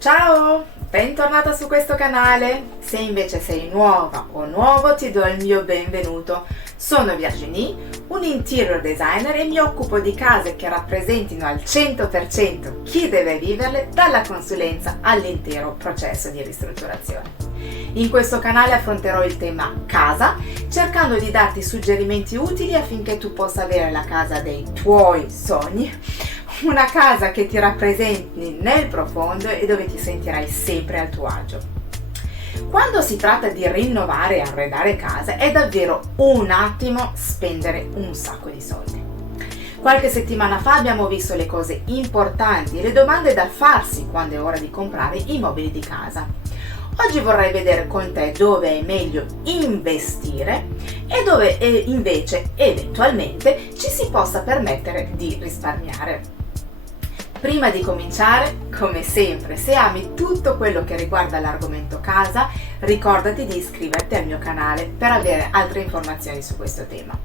Ciao, bentornata su questo canale. Se invece sei nuova o nuovo ti do il mio benvenuto. Sono Virginie, un interior designer e mi occupo di case che rappresentino al 100% chi deve viverle, dalla consulenza all'intero processo di ristrutturazione. In questo canale affronterò il tema casa, cercando di darti suggerimenti utili affinché tu possa avere la casa dei tuoi sogni, una casa che ti rappresenti nel profondo e dove ti sentirai sempre a tuo agio. Quando si tratta di rinnovare e arredare casa è davvero un attimo spendere un sacco di soldi. Qualche settimana fa abbiamo visto le cose importanti e le domande da farsi quando è ora di comprare i mobili di casa. Oggi vorrei vedere con te dove è meglio investire e dove invece eventualmente ci si possa permettere di risparmiare. Prima di cominciare, come sempre, se ami tutto quello che riguarda l'argomento casa, ricordati di iscriverti al mio canale per avere altre informazioni su questo tema.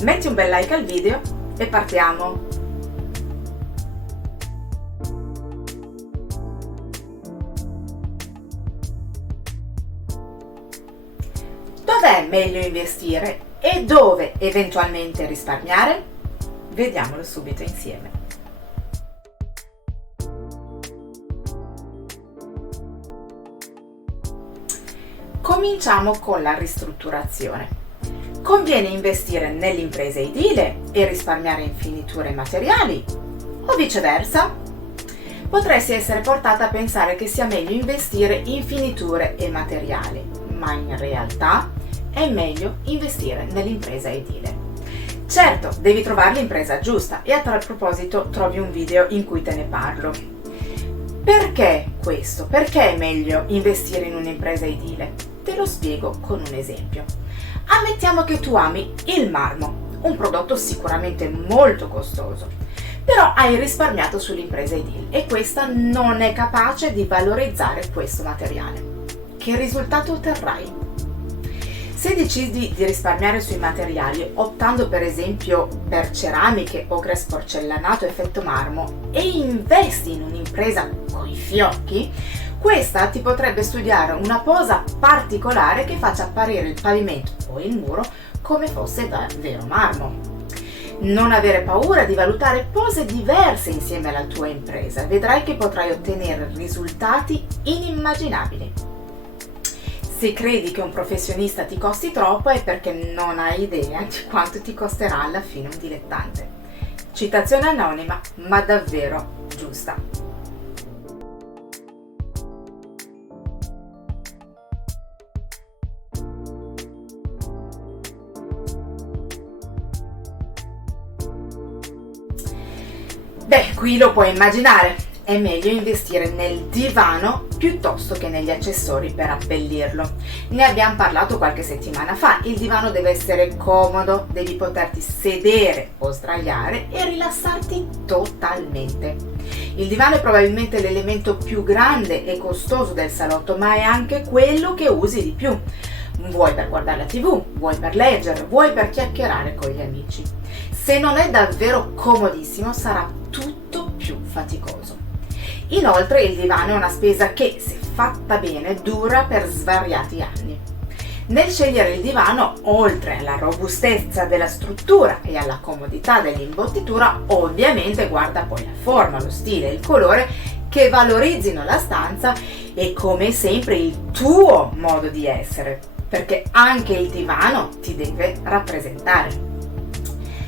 Metti un bel like al video e partiamo! Dov'è meglio investire e dove eventualmente risparmiare? Vediamolo subito insieme. Cominciamo con la ristrutturazione. Conviene investire nell'impresa edile e risparmiare in finiture materiali? O viceversa? Potresti essere portata a pensare che sia meglio investire in finiture e materiali, ma in realtà è meglio investire nell'impresa edile. Certo, devi trovare l'impresa giusta e a tal proposito trovi un video in cui te ne parlo. Perché questo? Perché è meglio investire in un'impresa edile? Te lo spiego con un esempio. Ammettiamo che tu ami il marmo, un prodotto sicuramente molto costoso, però hai risparmiato sull'impresa edile e questa non è capace di valorizzare questo materiale. Che risultato otterrai? Se decidi di risparmiare sui materiali, optando per esempio per ceramiche o grès porcellanato effetto marmo e investi in un'impresa coi fiocchi, questa ti potrebbe studiare una posa particolare che faccia apparire il pavimento o il muro come fosse da vero marmo. Non avere paura di valutare pose diverse insieme alla tua impresa, vedrai che potrai ottenere risultati inimmaginabili. Se credi che un professionista ti costi troppo è perché non hai idea di quanto ti costerà alla fine un dilettante. Citazione anonima, ma davvero giusta. Beh, qui lo puoi immaginare, è meglio investire nel divano piuttosto che negli accessori per abbellirlo. Ne abbiamo parlato qualche settimana fa, il divano deve essere comodo, devi poterti sedere o sdraiare e rilassarti totalmente. Il divano è probabilmente l'elemento più grande e costoso del salotto, ma è anche quello che usi di più. Vuoi per guardare la TV, vuoi per leggere, vuoi per chiacchierare con gli amici. Se non è davvero comodissimo sarà tutto più faticoso. Inoltre il divano è una spesa che, se fatta bene, dura per svariati anni. Nel scegliere il divano, oltre alla robustezza della struttura e alla comodità dell'imbottitura, ovviamente guarda poi la forma, lo stile e il colore che valorizzino la stanza e, come sempre, il tuo modo di essere, perché anche il divano ti deve rappresentare.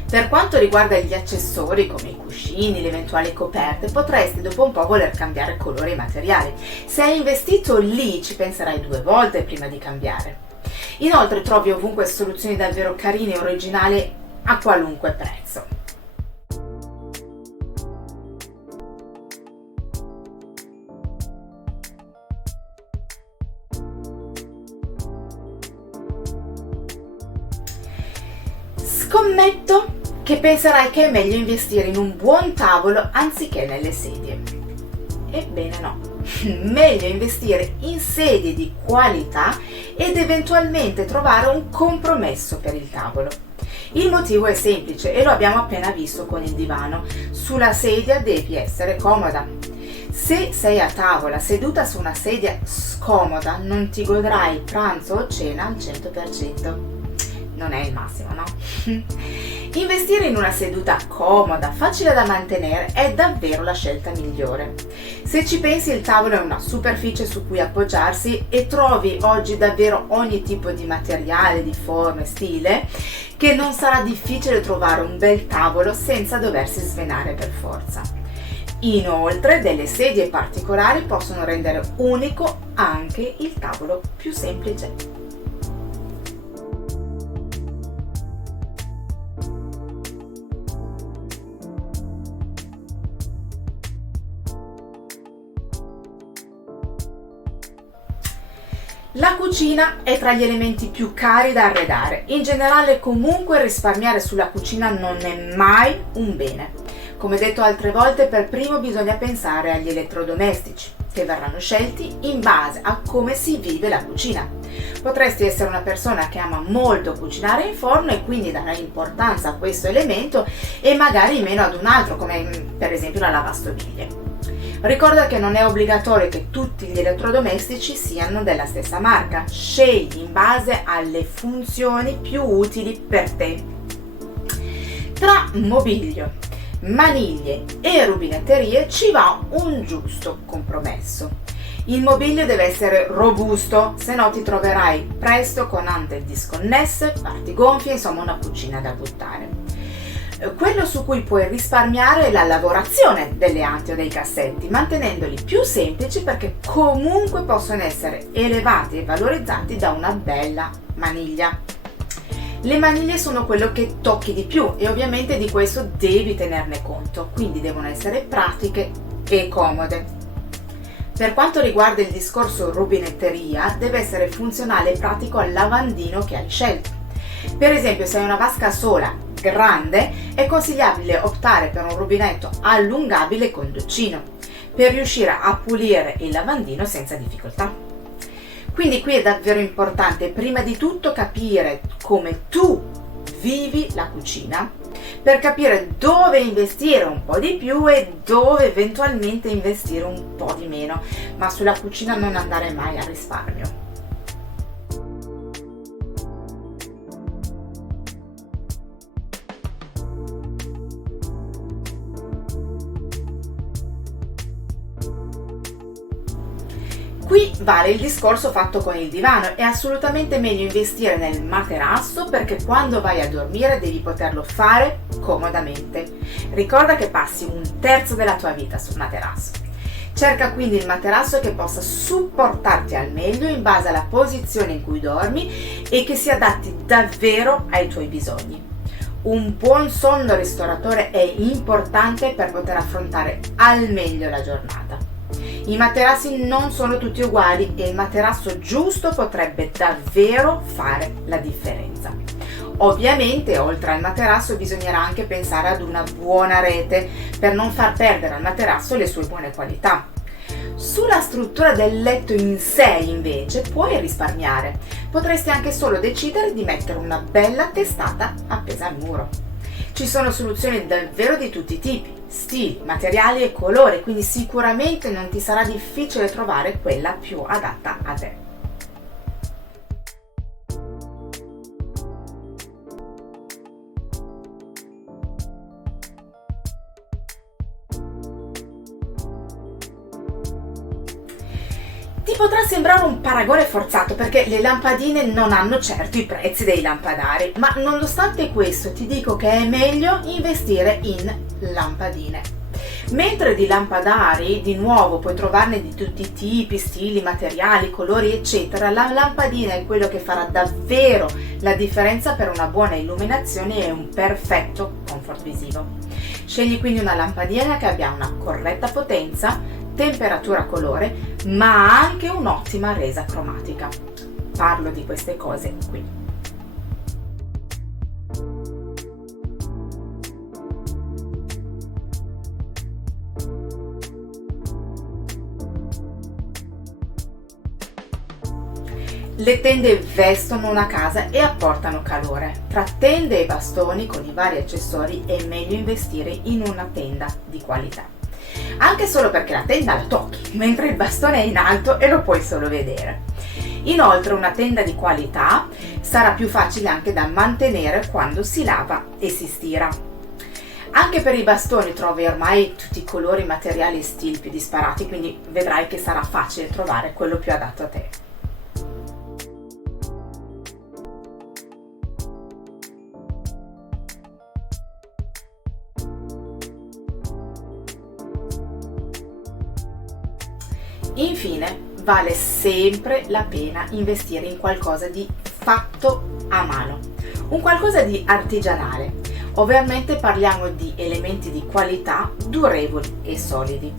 Per quanto riguarda gli accessori come i cuscini, le eventuali coperte, potresti dopo un po' voler cambiare colore e materiali. Se hai investito lì ci penserai 2 volte prima di cambiare. Inoltre trovi ovunque soluzioni davvero carine e originali a qualunque prezzo. Scommetto che penserai che è meglio investire in un buon tavolo anziché nelle sedie. Ebbene no, meglio investire in sedie di qualità ed eventualmente trovare un compromesso per il tavolo. Il motivo è semplice e lo abbiamo appena visto con il divano. Sulla sedia devi essere comoda. Se sei a tavola seduta su una sedia scomoda, non ti godrai il pranzo o cena al 100%. Non è il massimo, no? Investire in una seduta comoda, facile da mantenere, è davvero la scelta migliore. Se ci pensi, il tavolo è una superficie su cui appoggiarsi e trovi oggi davvero ogni tipo di materiale, di forma e stile, che non sarà difficile trovare un bel tavolo senza doversi svenare per forza. Inoltre, delle sedie particolari possono rendere unico anche il tavolo più semplice. La cucina è tra gli elementi più cari da arredare. In generale, comunque, risparmiare sulla cucina non è mai un bene. Come detto altre volte, per primo bisogna pensare agli elettrodomestici, che verranno scelti in base a come si vive la cucina. Potresti essere una persona che ama molto cucinare in forno e quindi darai importanza a questo elemento e magari meno ad un altro, come per esempio la lavastoviglie. Ricorda che non è obbligatorio che tutti gli elettrodomestici siano della stessa marca. Scegli in base alle funzioni più utili per te. Tra mobilio, maniglie e rubinetterie ci va un giusto compromesso. Il mobilio deve essere robusto, se no ti troverai presto con ante disconnesse, parti gonfie, insomma una cucina da buttare. Quello su cui puoi risparmiare è la lavorazione delle ante o dei cassetti, mantenendoli più semplici perché comunque possono essere elevati e valorizzati da una bella maniglia. Le maniglie sono quello che tocchi di più e ovviamente di questo devi tenerne conto, quindi devono essere pratiche e comode. Per quanto riguarda il discorso rubinetteria, deve essere funzionale e pratico al lavandino che hai scelto. Per esempio, se hai una vasca sola grande, è consigliabile optare per un rubinetto allungabile con doccino per riuscire a pulire il lavandino senza difficoltà. Quindi qui è davvero importante prima di tutto capire come tu vivi la cucina per capire dove investire un po' di più e dove eventualmente investire un po' di meno, ma sulla cucina non andare mai a risparmio. Qui vale il discorso fatto con il divano, è assolutamente meglio investire nel materasso perché quando vai a dormire devi poterlo fare comodamente. Ricorda che passi un terzo della tua vita sul materasso. Cerca quindi il materasso che possa supportarti al meglio in base alla posizione in cui dormi e che si adatti davvero ai tuoi bisogni. Un buon sonno ristoratore è importante per poter affrontare al meglio la giornata. I materassi non sono tutti uguali e il materasso giusto potrebbe davvero fare la differenza. Ovviamente, oltre al materasso, bisognerà anche pensare ad una buona rete per non far perdere al materasso le sue buone qualità. Sulla struttura del letto in sé, invece, puoi risparmiare. Potresti anche solo decidere di mettere una bella testata appesa al muro. Ci sono soluzioni davvero di tutti i tipi, stili, materiali e colori, quindi sicuramente non ti sarà difficile trovare quella più adatta a te. Ti potrà sembrare un paragone forzato perché le lampadine non hanno certo i prezzi dei lampadari, ma nonostante questo ti dico che è meglio investire in lampadine. Mentre di lampadari, di nuovo, puoi trovarne di tutti i tipi, stili, materiali, colori, eccetera, la lampadina è quello che farà davvero la differenza per una buona illuminazione e un perfetto comfort visivo. Scegli quindi una lampadina che abbia una corretta potenza, temperatura colore, ma anche un'ottima resa cromatica. Parlo di queste cose qui. Le tende vestono una casa e apportano calore. Tra tende e bastoni con i vari accessori è meglio investire in una tenda di qualità. Anche anche solo perché la tenda la tocchi, mentre il bastone è in alto e lo puoi solo vedere. Inoltre una tenda di qualità sarà più facile anche da mantenere quando si lava e si stira. Anche per i bastoni trovi ormai tutti i colori, materiali e stili più disparati, quindi vedrai che sarà facile trovare quello più adatto a te. Infine, vale sempre la pena investire in qualcosa di fatto a mano, un qualcosa di artigianale. Ovviamente parliamo di elementi di qualità, durevoli e solidi.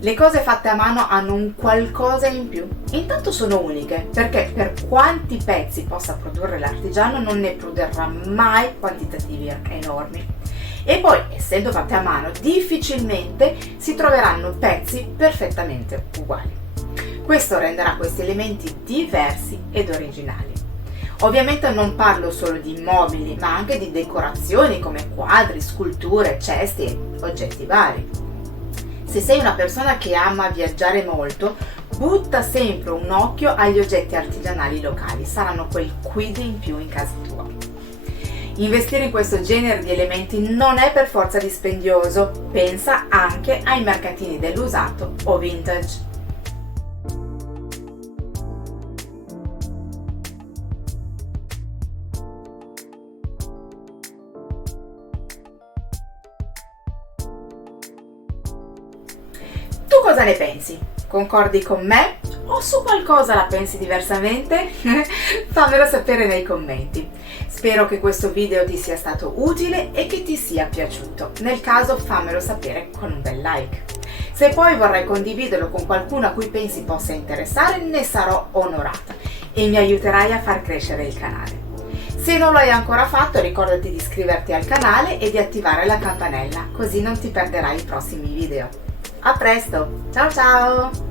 Le cose fatte a mano hanno un qualcosa in più. Intanto sono uniche, perché per quanti pezzi possa produrre l'artigiano non ne produrrà mai quantitativi enormi. E poi, essendo fatte a mano, difficilmente si troveranno pezzi perfettamente uguali. Questo renderà questi elementi diversi ed originali. Ovviamente non parlo solo di mobili, ma anche di decorazioni come quadri, sculture, cesti e oggetti vari. Se sei una persona che ama viaggiare molto, butta sempre un occhio agli oggetti artigianali locali, saranno quel quid in più in casa tua. Investire in questo genere di elementi non è per forza dispendioso, pensa anche ai mercatini dell'usato o vintage. Tu cosa ne pensi? Concordi con me? O su qualcosa la pensi diversamente? Fammelo sapere nei commenti. Spero che questo video ti sia stato utile e che ti sia piaciuto. Nel caso fammelo sapere con un bel like. Se poi vorrai condividerlo con qualcuno a cui pensi possa interessare, ne sarò onorata e mi aiuterai a far crescere il canale. Se non lo hai ancora fatto, ricordati di iscriverti al canale e di attivare la campanella, così non ti perderai i prossimi video. A presto, ciao ciao!